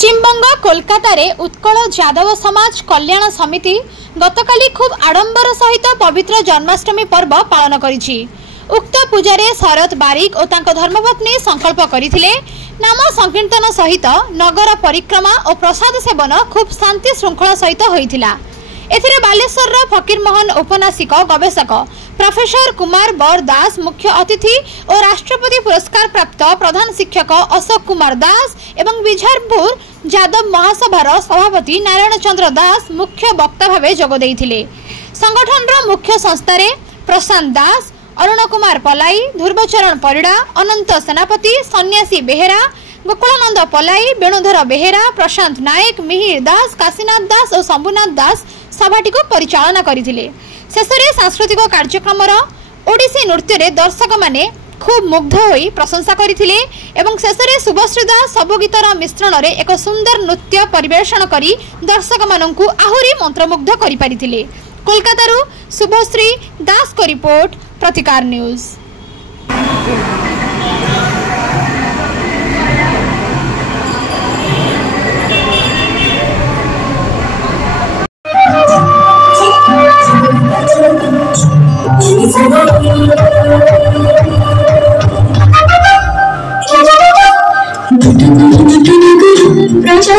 पश्चिमबंग कोलकाता रे उत्कल यादव समाज कल्याण समिति गतकाली खूब आडंबर सहित पवित्र जन्माष्टमी पर्व पालन करिछि। उक्त पूजारे शरद बारिक और तांको धर्मपत्नी संकल्प करथिले नाम संकीर्तन सहित नगर परिक्रमा और प्रसाद सेवन खूब शांति श्रृंखला सहित होइथिला। एथिरे बालेश्वर फकीरमोहन उपन्यासिक गवेषक प्रोफेसर कुमार बर दास मुख्य अतिथि और राष्ट्रपति पुरस्कार प्राप्त प्रधान शिक्षक अशोक कुमार दास एवं बिझारपुर यादव महासभार सभापति नारायण चंद्र दास मुख्य वक्ता भावे जोग देइथिले। संगठन मुख्य संस्थारे प्रशांत दास, अरुण कुमार पलाई, ध्रुवचरण परिड़ा, अनंत सेनापति, सन्यासी बेहेरा, गोकुलानंद पलाई, वेणुधर बेहेरा, प्रशांत नायक, मिहिर दास, काशीनाथ दास और शंभुनाथ दास सभाटी को परिचालना करथिले। शेषरे सांस्कृतिक कार्यक्रम ओडिसी नृत्य रे दर्शक माने खूब मुग्ध होई प्रशंसा करथिले एवं शेषरे शुभश्री दास सब गीतर मिश्रण रे एक सुंदर नृत्य परिवेषण करी दर्शक माननकु आहुरी मंत्रमुग्ध करि पारिथिले। कोलकातारू शुभश्री दास को रिपोर्ट, प्रतिकार न्यूज। प्रजा